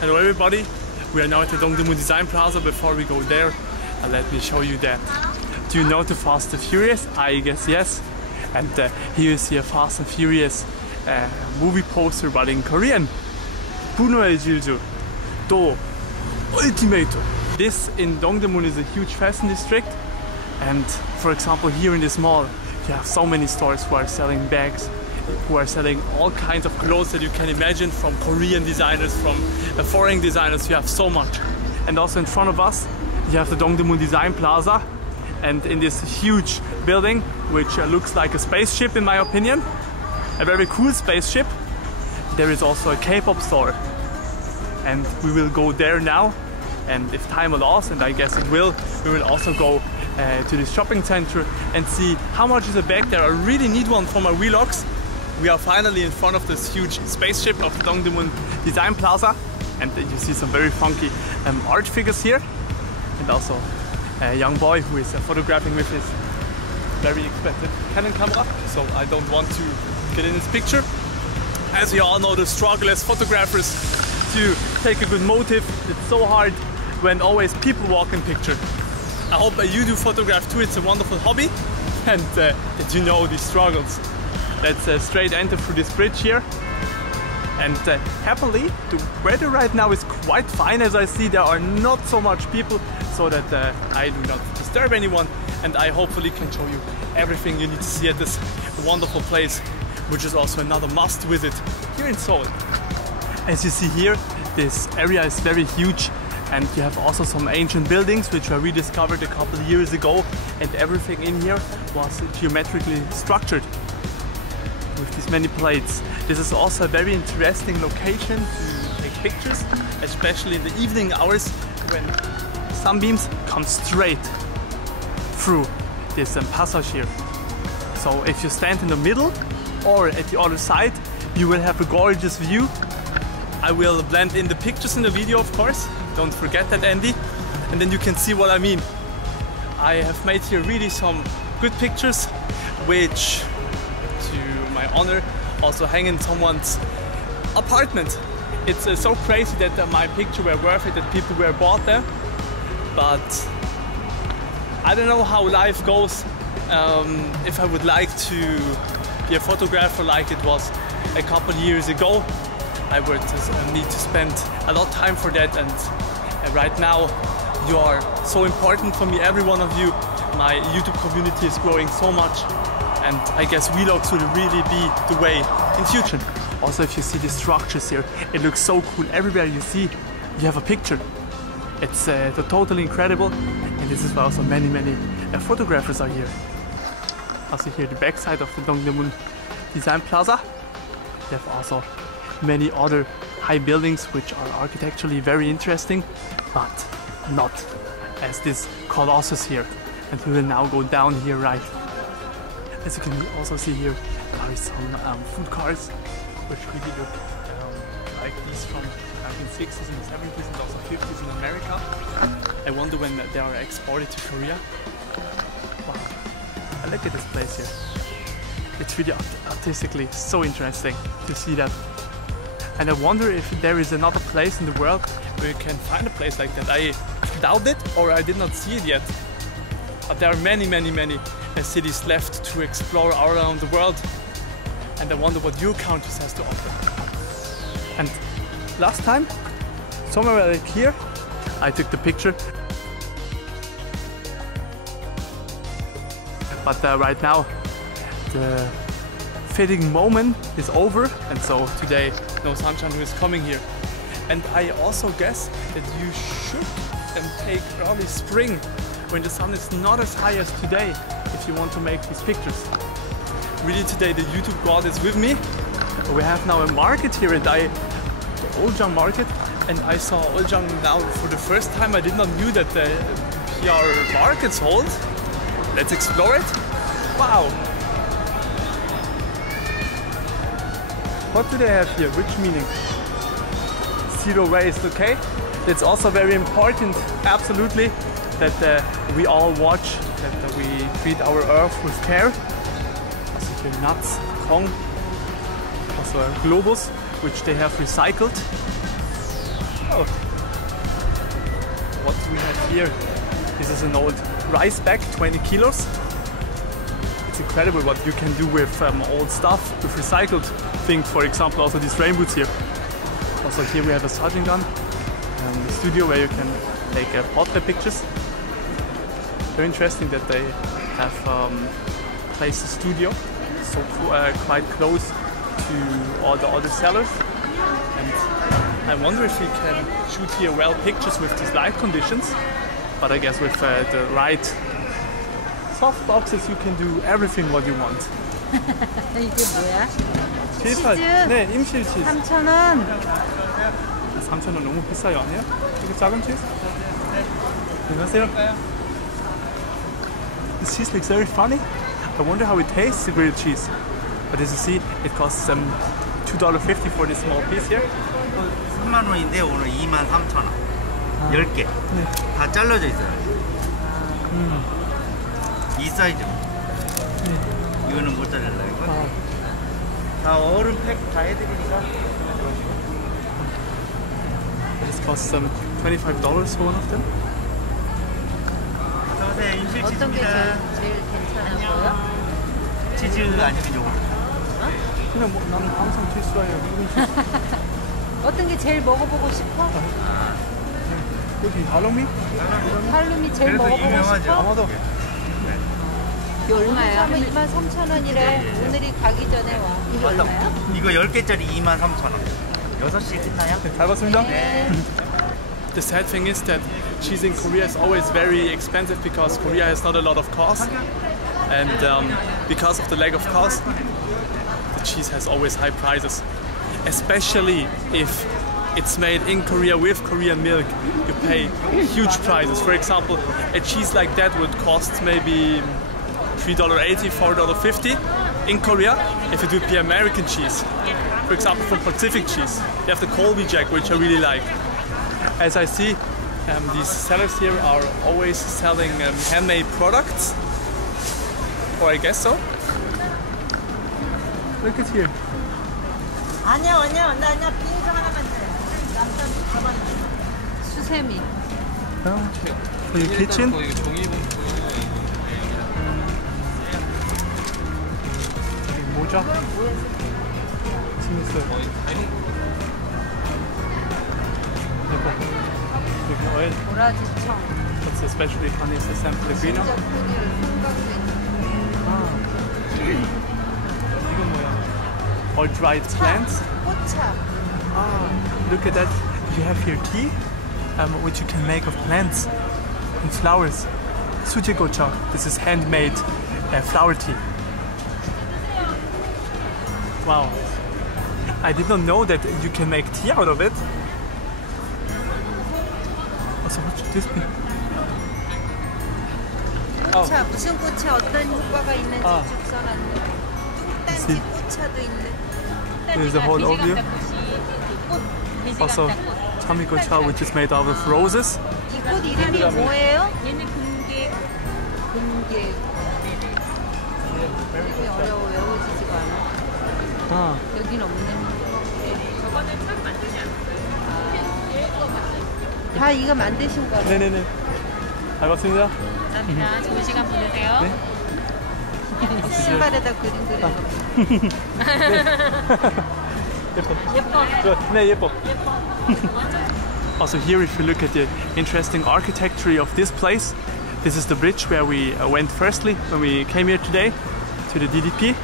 Hello everybody, we are now at the Dongdaemun Design Plaza. Before we go there, let me show you that. Do you know the Fast and Furious? I guess yes. And here you see a Fast and Furious movie poster, but in Korean. 분노의 질주, 또 Ultimate. This in Dongdaemun is a huge fashion district, and for example here in this mall you have so many stores who are selling bags, who are selling all kinds of clothes that you can imagine, from Korean designers, from foreign designers. You have so much. And also in front of us you have the Dongdaemun Design Plaza, and in this huge building, which looks like a spaceship in my opinion, a very cool spaceship, there is also a K-pop store, and we will go there now. And if time allows, and I guess it will, we will also go to the shopping center and see how much is a bag there. I really need one for my vlogs. We are finally in front of this huge spaceship of the Dongdaemun Design Plaza, and you see some very funky art figures here, and also a young boy who is photographing with his very expensive Canon camera, so I don't want to get in his picture. As you all know, the struggle as photographers to take a good motive, it's so hard when always people walk in picture. I hope you do photograph too, it's a wonderful hobby, and that you know these struggles. Let's straight enter through this bridge here, and happily the weather right now is quite fine. As I see, there are not so much people, so that I do not disturb anyone, and I hopefully can show you everything you need to see at this wonderful place, which is also another must visit here in Seoul. As you see here, this area is very huge, and you have also some ancient buildings which were rediscovered a couple of years ago, and everything in here was geometrically structured with these many plates. This is also a very interesting location to take pictures, especially in the evening hours when sunbeams come straight through this passage here. So if you stand in the middle or at the other side, you will have a gorgeous view. I will blend in the pictures in the video, of course. Don't forget that, Andy. And then you can see what I mean. I have made here really some good pictures, which, to my honor, also hang in someone's apartment. It's so crazy that my picture were worth it, that people were bought there. But I don't know how life goes. If I would like to be a photographer like it was a couple years ago, I would need to spend a lot of time for that, and right now you are so important for me, every one of you. My YouTube community is growing so much, and I guess vlogs will really be the way in future. Also, if you see the structures here, it looks so cool. Everywhere you see, you have a picture. It's totally incredible, and this is why also many photographers are here. Also here the backside of the Dongdaemun Design Plaza. You have also many other high buildings which are architecturally very interesting, but not as this Colossus here. And we will now go down here right. As you can also see here, there are some food cars which really look like these from 1960s and 70s and also 50s in America. I wonder when they are exported to Korea. Wow, I look at this place here. It's really artistically so interesting to see that. And I wonder if there is another place in the world where you can find a place like that. I doubt it, or I did not see it yet. But there are many cities left to explore all around the world. And I wonder what your country has to offer. And last time, somewhere like here, I took the picture. But right now, the fitting moment is over, and so today no sunshine is coming here. And I also guess that you should take early spring when the sun is not as high as today if you want to make these pictures. Really, today the YouTube god is with me. We have now a market here, and the Oljang market, and I saw Oljang now for the first time. I did not knew that the PR markets hold. Let's explore it. Wow! What do they have here? Which meaning? Zero waste, okay? It's also very important, absolutely, that we all watch, that we treat our earth with care. Also here nuts, Kong, also a globus, which they have recycled. Wow! What do we have here? This is an old rice bag, 20 kilos. It's incredible what you can do with old stuff, with recycled things. For example, also these rain boots here. Also here we have a sergeant gun and a studio where you can take portrait pictures. Very interesting that they have placed a studio so quite close to all the other sellers. And I wonder if we can shoot here well pictures with these light conditions. But I guess with the right soft boxes you can do everything what you want. 이게 뭐야? 치즈? 네, 임실 치즈. 3,000원. 3,000원 너무 비싸요, 아니야? 이거 작은 치즈? 안녕하세요. This cheese looks very funny. I wonder how it tastes, the grilled cheese. But as you see, it costs $2.50 for this small piece here. 3만 원인데 오늘 23,000원. 10개. 네. 다 잘라져 있어요. 이 사이즈. 이거는 못 잘라 이거. 다 얼음 팩 다 해드리니까. This costs $25 for one of them. 어서오세요. 임실 어떤 게 치즈입니다. 제일 괜찮아 보여? 치즈 아니면 요거트. 그냥 뭐 나는 항상 치즈 좋아해요. 어떤 게 제일 먹어보고 싶어? 여기 할로미? 할룸이 제일 그래서 먹어보고 유명하죠. 싶어? 아마도. 이게 얼마야? 23,000원이래. 오늘이 가기 전에 와. 이게 얼마야? 이거 10개짜리 23,000원. 6시 끝나요? 잘 봤습니다. 네. The sad thing is that cheese in Korea is always very expensive because Korea has not a lot of cars, and because of the lack of cars, the cheese has always high prices. Especially if it's made in Korea with Korean milk, you pay huge prices. For example, a cheese like that would cost maybe $3.80, $4.50 in Korea if it would be American cheese. For example, from Pacific cheese, they have the Colby Jack, which I really like. As I see, these sellers here are always selling handmade products, or I guess so. Look at here. 아니야. 나 그냥 비행기 하나만 돼. 남편 가방. 수세미. For your kitchen. 모자. 재밌어요. 여기 oil. 도라지청. What's especially funny is the San Pellegrino. 진짜 콩이를 생각도 있는. 이건 뭐야? All dried plants. 꽃차. Look at that. You have here tea, which you can make of plants and flowers. Sujegocha. This is handmade flower tea. Wow. I did not know that you can make tea out of it. So what should this be? 꽃차. 무슨 꽃차 어떤 효과가 있는지 아. 쭉 써놨네. 뚱딴지 꽃차도 있네. There's a whole overview. Also, Tamikocha, which is made out of roses. 이 꽃 이름이 뭐예요? 얘는 금계. 금계. 이름이 어려워. 외워지지가 않아. 여긴 없네. 저거는 참 만드지 않았어요. 다 이거 만드신 거네. 네네네. 잘 봤습니다. 감사합니다. 좋은 시간 보내세요. 네. 신발에다 그림 그리고. 예뻐. 네, 예뻐. Also here, if you look at the interesting architecture of this place, this is the bridge where we went firstly when we came here today to the DDP.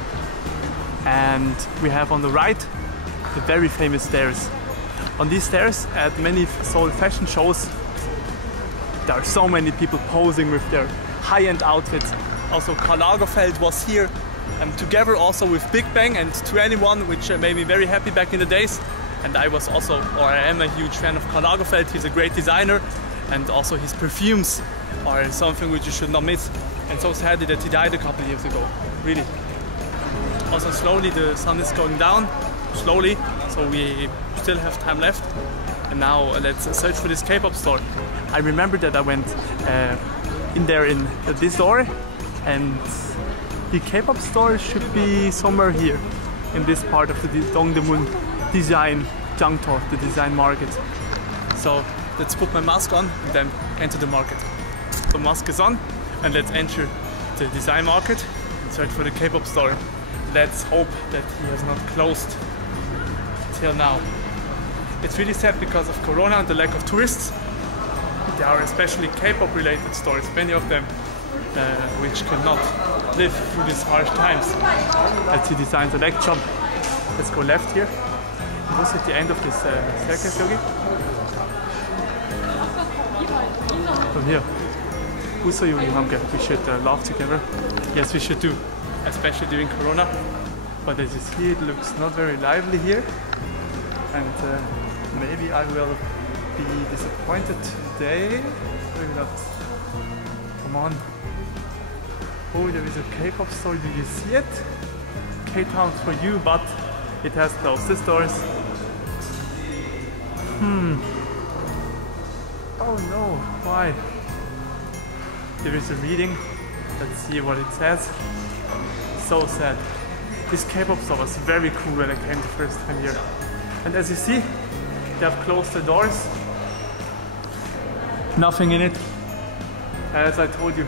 And we have on the right the very famous stairs. On these stairs, at many Seoul fashion shows, there are so many people posing with their high-end outfits. Also, Karl Lagerfeld was here together also with Big Bang and 2NE1, which made me very happy back in the days. And I was also, or I am a huge fan of Karl Lagerfeld. He's a great designer, and also his perfumes are something which you should not miss. And so sad that he died a couple of years ago, really. Also slowly the sun is going down, slowly, so we still have time left. And now let's search for this K-pop store. I remember that I went in there in this door, and the K-pop store should be somewhere here, in this part of the Dongdaemun Design Plaza, the design market. So let's put my mask on and then enter the market. The mask is on and let's enter the design market and search for the K-pop store. Let's hope that he has not closed till now. It's really sad because of Corona and the lack of tourists. There are especially K-pop related stores, many of them, which cannot live through these harsh times. Let's see Design Selection. Let's go left here. What's at the end of this staircase, Yogi? From here. Also, Yogi Hamke, we should laugh together. Yes, we should do, especially during Corona. But as you see, it looks not very lively here. And maybe I will be disappointed today. Maybe not. Come on. Oh, there is a K-pop store. Do you see it? K-Town for you, but it has closed its doors. Oh no, why? There is a reading. Let's see what it says. So sad. This K-pop store was very cool when I came the first time here. And as you see, they have closed the doors. Nothing in it. As I told you.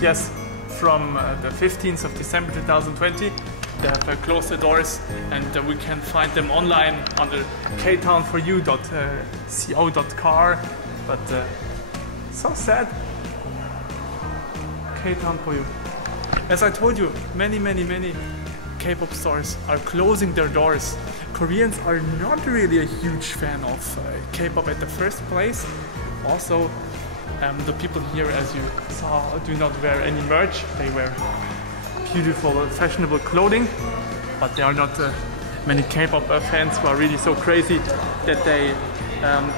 Yes, from the 15th of December 2020, they have closed the doors, and we can find them online under ktown4u.co.kr. But so sad. K-Town for you. As I told you, many K-pop stores are closing their doors. Koreans are not really a huge fan of K-pop at the first place. Also, the people here, as you saw, do not wear any merch. They wear beautiful, fashionable clothing, but there are not many K-pop fans who are really so crazy that they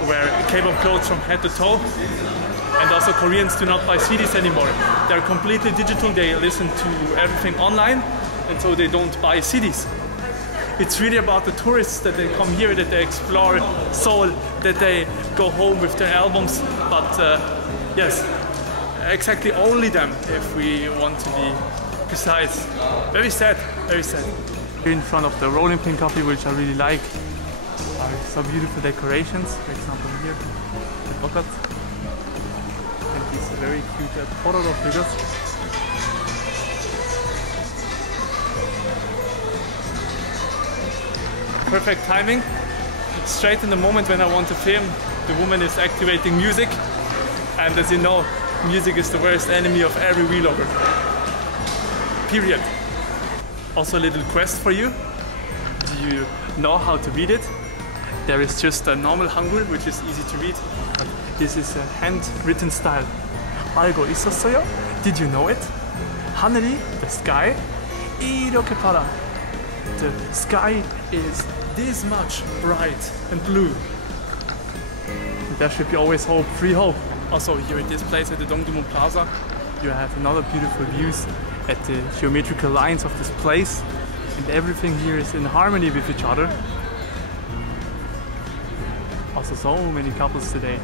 wear K-pop clothes from head to toe. And also Koreans do not buy CDs anymore. They're completely digital, they listen to everything online, and so they don't buy CDs. It's really about the tourists that they come here, that they explore Seoul, that they go home with their albums. But yes, exactly only them, if we want to be precise. Very sad, very sad. Here in front of the Rolling Pin Coffee, which I really like, are some beautiful decorations. For example here, the pocket. And these very cute Pororo figures. Perfect timing. Straight in the moment when I want to film, the woman is activating music. And as you know, music is the worst enemy of every vlogger. Period. Also a little quest for you. Do you know how to read it? There is just a normal Hangul, which is easy to read. But this is a handwritten style. 알고 있었어요? Did you know it? 하늘이, the sky, 이렇게 파란. The sky is this much bright and blue. There should be always hope, free hope. Also here at this place at the Dongdaemun Plaza, you have another beautiful views at the geometrical lines of this place, and everything here is in harmony with each other. Also so many couples today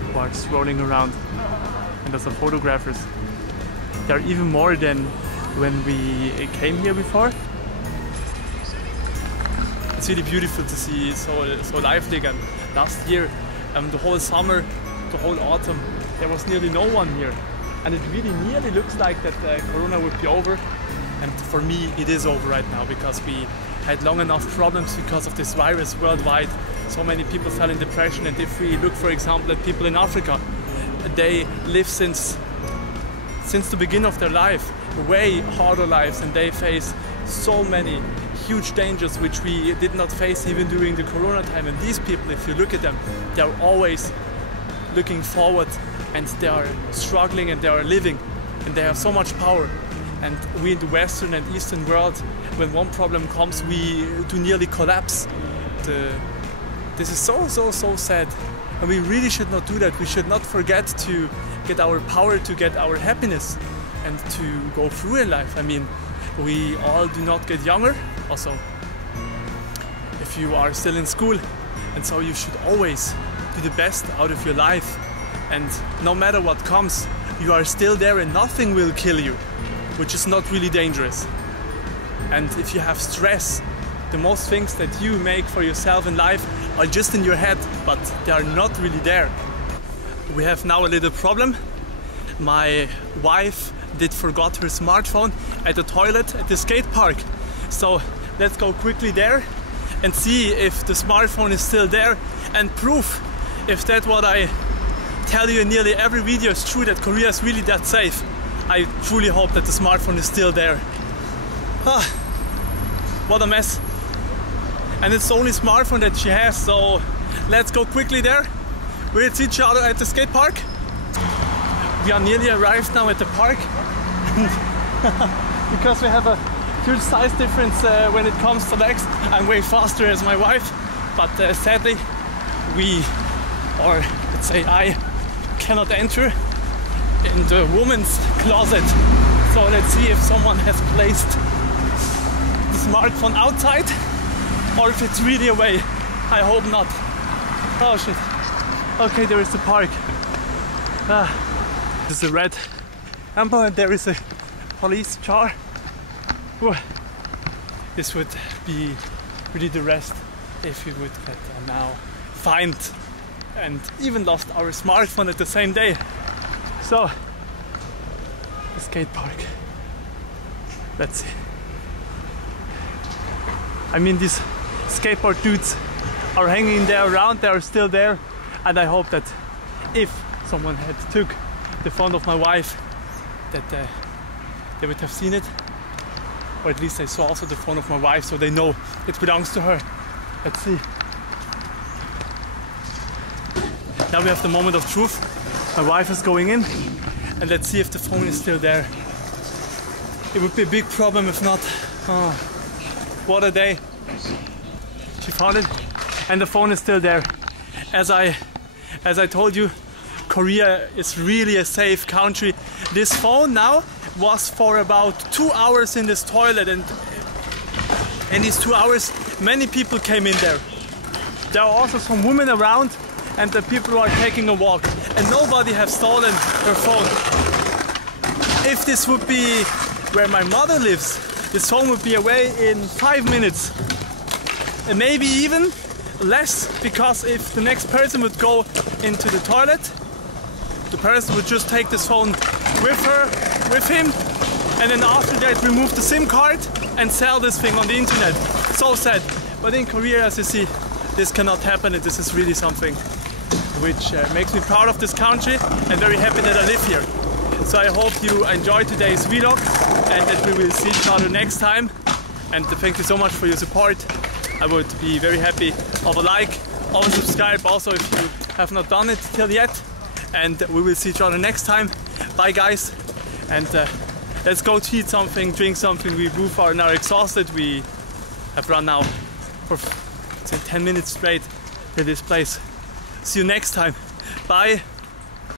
who are strolling around, and also photographers. There are even more than when we came here before. It's really beautiful to see so lively again. Last year, the whole summer, the whole autumn, there was nearly no one here. And it really nearly looks like that Corona would be over. And for me, it is over right now, because we had long enough problems because of this virus worldwide. So many people fell in depression. And if we look, for example, at people in Africa, they live since the beginning of their life, way harder lives, and they face so many huge dangers which we did not face even during the Corona time. And these people, if you look at them, they are always looking forward, and they are struggling, and they are living, and they have so much power. And we in the Western and Eastern world, when one problem comes, we do nearly collapse. This is so sad, and we really should not do that. We should not forget to get our power, to get our happiness, and to go through in life. I mean, we all do not get younger. Also, if you are still in school, and so you should always do the best out of your life. And no matter what comes, you are still there, and nothing will kill you. which is not really dangerous. And if you have stress, the most things that you make for yourself in life are just in your head, but they are not really there. We have now a little problem. My wife did forgot her smartphone at the toilet at the skate park. So let's go quickly there and see if the smartphone is still there and prove if that what I tell you in nearly every video is true, that Korea is really that safe. I truly hope that the smartphone is still there. Ah, what a mess. And it's the only smartphone that she has, so let's go quickly there. We'll see each other at the skate park. We are nearly arrived now at the park. Because we have a huge size difference when it comes to legs. I'm way faster as my wife, but sadly we, or let's say I, cannot enter in the woman's closet. So let's see if someone has placed the smartphone outside or if it's really away. I hope not. Oh shit. Okay, there is the park. There's a red amber and there is a police car. Whew. This would be really the rest if we would get now fined and even lost our smartphone at the same day. So, the skate park. Let's see. I mean, these skateboard dudes are hanging there around, they are still there, and I hope that if someone had took the phone of my wife, that they would have seen it, or at least they saw also the phone of my wife, so they know it belongs to her. Let's see. Now we have the moment of truth. My wife is going in, and let's see if the phone is still there. It would be a big problem if not. Oh, what a day. She found it, and the phone is still there. As I told you, Korea is really a safe country. This phone now was for about 2 hours in this toilet, and in these 2 hours many people came in there. There are also some women around, and the people are taking a walk, and nobody has stolen her phone. If this would be where my mother lives, this phone would be away in 5 minutes. And maybe even less, because if the next person would go into the toilet, the person would just take this phone with her, with him, and then after that remove the SIM card and sell this thing on the internet. So sad. But in Korea, as you see, this cannot happen, and this is really something which makes me proud of this country and very happy that I live here. So I hope you enjoyed today's vlog and that we will see each other next time. And thank you so much for your support. I would be very happy of a like, of a subscribe also if you have not done it till yet. And we will see each other next time. Bye guys, and let's go to eat something, drink something. We both are now exhausted. We have run now for 10 minutes straight to this place. See you next time. Bye.